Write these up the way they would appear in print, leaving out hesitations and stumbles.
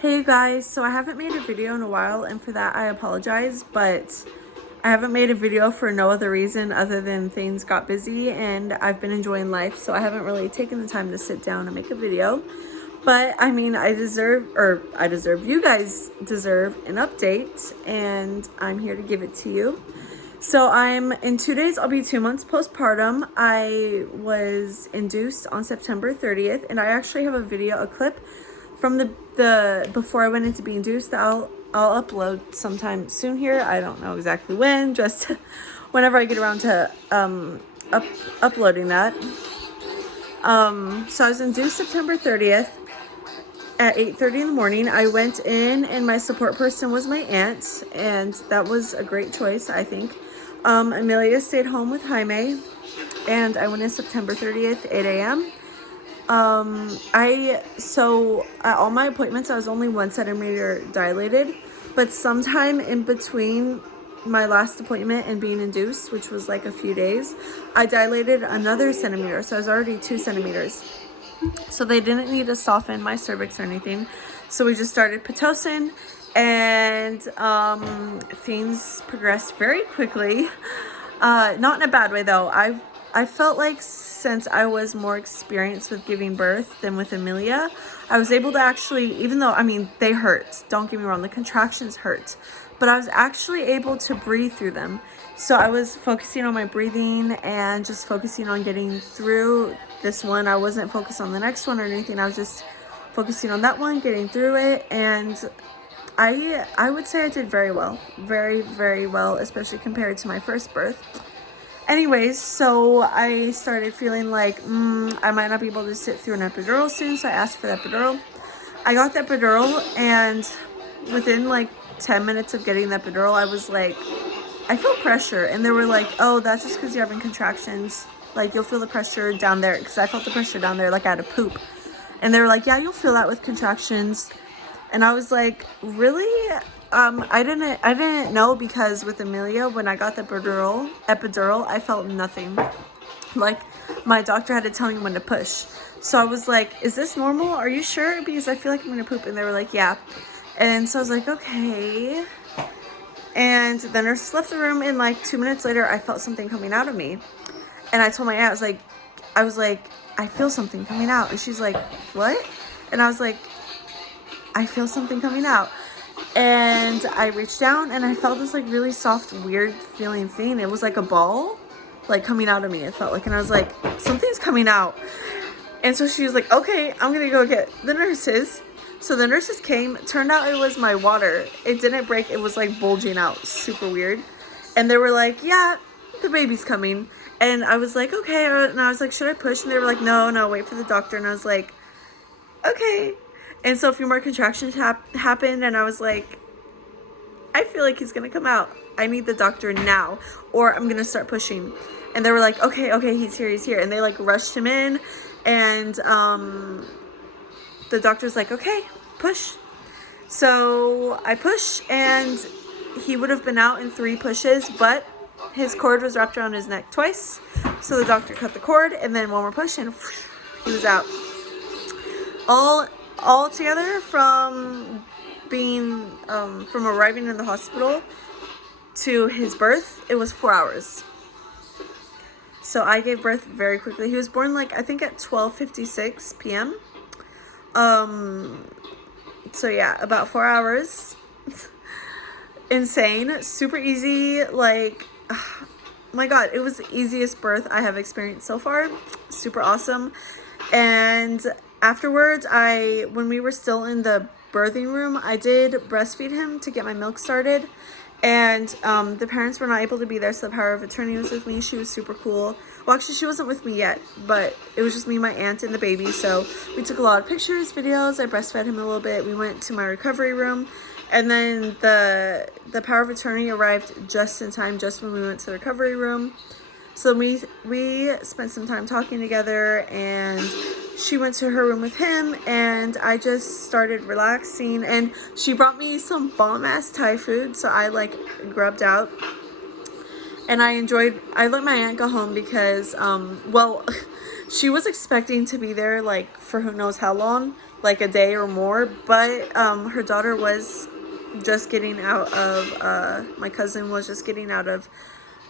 Hey you guys, so I haven't made a video in a while, and for that I apologize, but I haven't made a video for no other reason other than things got busy and I've been enjoying life, so I haven't really taken the time to sit down and make a video. But I mean, you guys deserve an update, and I'm here to give it to you. So I'm in 2 days, I'll be 2 months postpartum. I was induced on September 30th, and I actually have a clip from the before I went into being induced that I'll upload sometime soon here. I don't know exactly when, just whenever I get around to uploading that. So I was induced September 30th at 8:30 in the morning. I went in and my support person was my aunt, and that was a great choice, I think. Amelia stayed home with Jaime, and I went in September 30th, 8 a.m. At all my appointments, I was only 1 centimeter dilated, but sometime in between my last appointment and being induced, which was like a few days, I dilated another centimeter. So I was already 2 centimeters. So they didn't need to soften my cervix or anything. So we just started Pitocin, and things progressed very quickly. Not in a bad way though. I felt like since I was more experienced with giving birth than with Amelia, I was able to actually, even though, I mean, they hurt, don't get me wrong, the contractions hurt, but I was actually able to breathe through them. So I was focusing on my breathing and just focusing on getting through this one. I wasn't focused on the next one or anything. I was just focusing on that one, getting through it, and I would say I did very well. Very, very well, especially compared to my first birth. Anyways, so I started feeling like I might not be able to sit through an epidural soon, so I asked for the epidural. I got the epidural, and within like 10 minutes of getting the epidural, I was like, I feel pressure. And they were like, oh, that's just because you're having contractions. Like, you'll feel the pressure down there, because I felt the pressure down there like I had to poop. And they were like, yeah, you'll feel that with contractions. And I was like, really? I didn't know, because with Amelia, when I got the epidural, I felt nothing. Like, my doctor had to tell me when to push. So I was like, is this normal? Are you sure? Because I feel like I'm gonna poop. And they were like, yeah. And so I was like, okay. And the nurse left the room, and like 2 minutes later, I felt something coming out of me. And I told my aunt, I was like, I feel something coming out. And she's like, what? And I was like, I feel something coming out. And I reached down, and I felt this like really soft, weird feeling thing. It was like a ball like coming out of me, it felt like. And I was like, something's coming out. And so she was like, okay, I'm gonna go get the nurses. So the nurses came. Turned out it was my water. It didn't break. It was like bulging out. Super weird. And they were like, yeah, the baby's coming. And I was like, okay. And I was like, should I push? And they were like, no, wait for the doctor. And I was like, okay. And so a few more contractions happened, and I was like, I feel like he's gonna come out. I need the doctor now, or I'm gonna start pushing. And they were like, okay, he's here. And they like rushed him in, and the doctor's like, okay, push. So I push, and he would have been out in 3 pushes, but his cord was wrapped around his neck twice. So the doctor cut the cord, and then one more push, and he was out. All together, from being from arriving in the hospital to his birth, it was 4 hours. So I gave birth very quickly. He was born like, I think, at 12:56 p.m. So yeah, about 4 hours. Insane, super easy. Like, my God, it was the easiest birth I have experienced so far. Super awesome. And afterwards, when we were still in the birthing room, I did breastfeed him to get my milk started. And the parents were not able to be there, so the power of attorney was with me. She was super cool. Well, actually, she wasn't with me yet, but it was just me, my aunt, and the baby. So we took a lot of pictures, videos. I breastfed him a little bit. We went to my recovery room. And then the power of attorney arrived just in time, just when we went to the recovery room. So we spent some time talking together, and she went to her room with him, and I just started relaxing. And she brought me some bomb-ass Thai food, so I like grubbed out. And I let my aunt go home because, well, she was expecting to be there like for who knows how long. like a day or more. But her daughter was just getting out of my cousin was just getting out of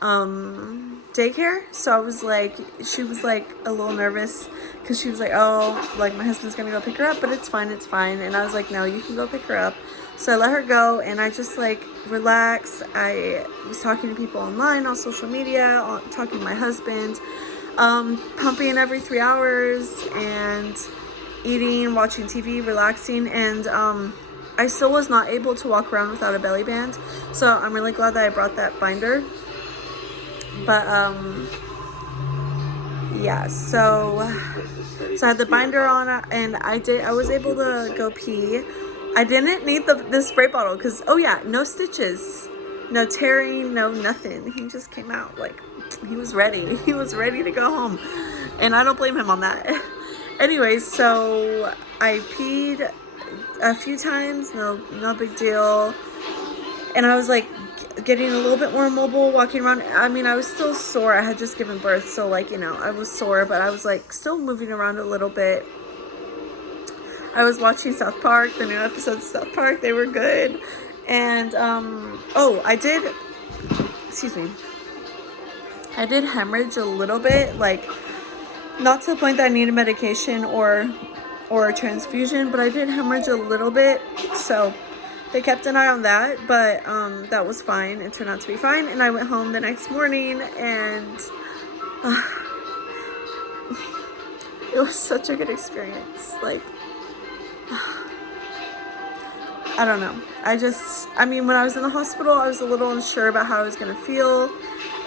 daycare. So I was like, she was like a little nervous because she was like, oh, like my husband's gonna go pick her up, but it's fine, it's fine. And I was like, no, you can go pick her up. So I let her go, and I just like relaxed. I was talking to people online on social media, talking to my husband, pumping every 3 hours, and eating, watching TV, relaxing. And I still was not able to walk around without a belly band, so I'm really glad that I brought that binder. But yeah, so I had the binder on, and I was able to go pee. I didn't need the spray bottle because, oh yeah, no stitches, no tearing, no nothing. He just came out like he was ready. He was ready to go home, and I don't blame him on that. Anyways, so I peed a few times, no big deal. And I was like getting a little bit more mobile, walking around. I mean, I was still sore. I had just given birth, so like, you know, I was sore, but I was like still moving around a little bit. I was watching South Park, the new episodes of South Park. They were good. And oh, I did hemorrhage a little bit, like not to the point that I needed medication or a transfusion, but I did hemorrhage a little bit, so they kept an eye on that. But that was fine. It turned out to be fine, and I went home the next morning, and it was such a good experience. Like, I don't know. I mean, when I was in the hospital, I was a little unsure about how I was going to feel.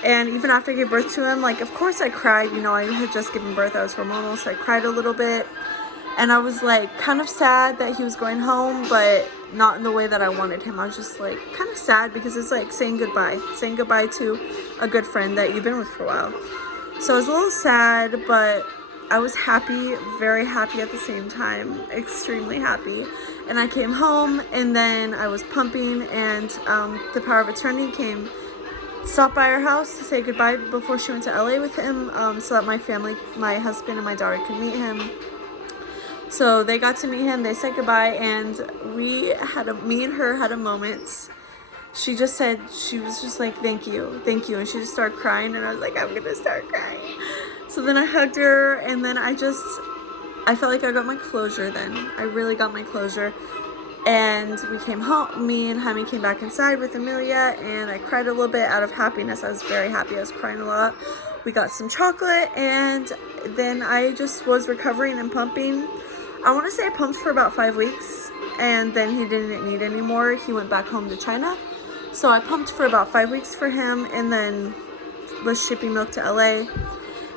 And even after I gave birth to him, like, of course I cried. You know, I had just given birth. I was hormonal, so I cried a little bit. And I was, like, kind of sad that he was going home, but not in the way that I wanted him. I was just, like, kind of sad because it's, like, saying goodbye to a good friend that you've been with for a while. So I was a little sad, but I was happy, very happy at the same time, extremely happy. And I came home, and then I was pumping, and the power of attorney stopped by our house to say goodbye before she went to LA with him, so that my family, my husband and my daughter could meet him. So they got to meet him, they said goodbye, and me and her had a moment. She just said, she was just like, thank you, and she just started crying, and I was like, I'm gonna start crying. So then I hugged her, and then I felt like I got my closure then. I really got my closure. And we came home, me and Jaime came back inside with Amelia, and I cried a little bit out of happiness. I was very happy. I was crying a lot. We got some chocolate, and then I just was recovering and pumping. I want to say I pumped for about 5 weeks, and then he didn't need any more. He went back home to China. So I pumped for about 5 weeks for him, and then was shipping milk to LA.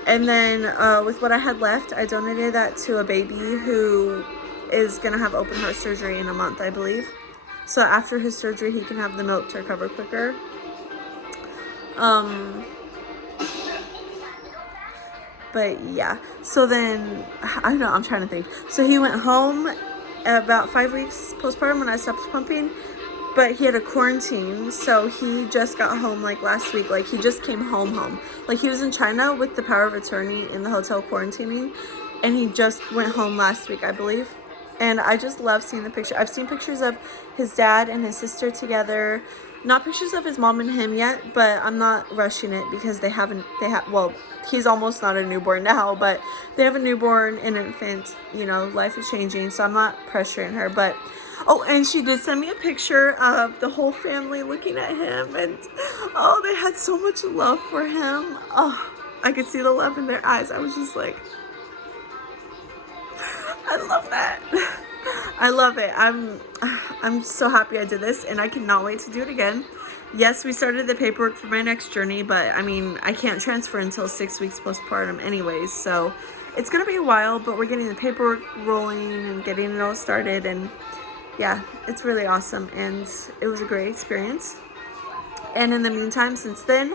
And then with what I had left, I donated that to a baby who is going to have open heart surgery in a month, I believe. So after his surgery, he can have the milk to recover quicker. But yeah, so then, I don't know, I'm trying to think. So he went home about 5 weeks postpartum when I stopped pumping. But he had a quarantine, so he just got home like last week. Like, he just came home. Like, he was in China with the power of attorney in the hotel quarantining, and he just went home last week, I believe. And I just love seeing the picture. I've seen pictures of his dad and his sister together. Not pictures of his mom and him yet, but I'm not rushing it because well, he's almost not a newborn now, but they have a newborn, an infant, you know, life is changing, so I'm not pressuring her. But oh, and she did send me a picture of the whole family looking at him, and oh, they had so much love for him. Oh, I could see the love in their eyes. I was just like, I love that. I love it. I'm so happy I did this, and I cannot wait to do it again. Yes, we started the paperwork for my next journey, but I mean, I can't transfer until 6 weeks postpartum anyways, so it's gonna be a while, but we're getting the paperwork rolling and getting it all started, and yeah, it's really awesome, and it was a great experience. And in the meantime, since then,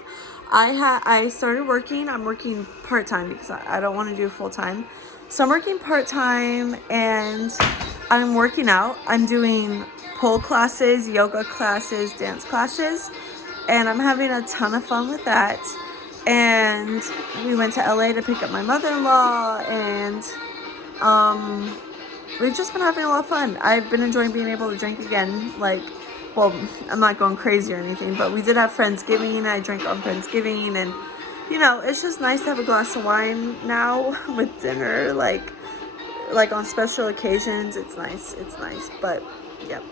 I started working. I'm working part-time because I don't want to do full-time. So I'm working part-time, and I'm working out. I'm doing pole classes, yoga classes, dance classes, and I'm having a ton of fun with that. And we went to LA to pick up my mother-in-law, and we've just been having a lot of fun. I've been enjoying being able to drink again. Like, well, I'm not going crazy or anything, but we did have Friendsgiving. I drank on Friendsgiving, and you know, it's just nice to have a glass of wine now with dinner, like on special occasions. It's nice. But yep.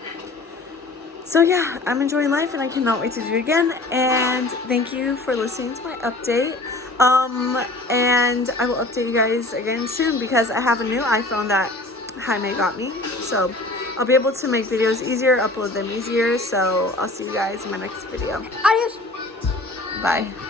So yeah, I'm enjoying life and I cannot wait to do it again. And thank you for listening to my update. And I will update you guys again soon because I have a new iPhone that Jaime got me. So I'll be able to make videos easier, upload them easier. So I'll see you guys in my next video. Adios. Bye.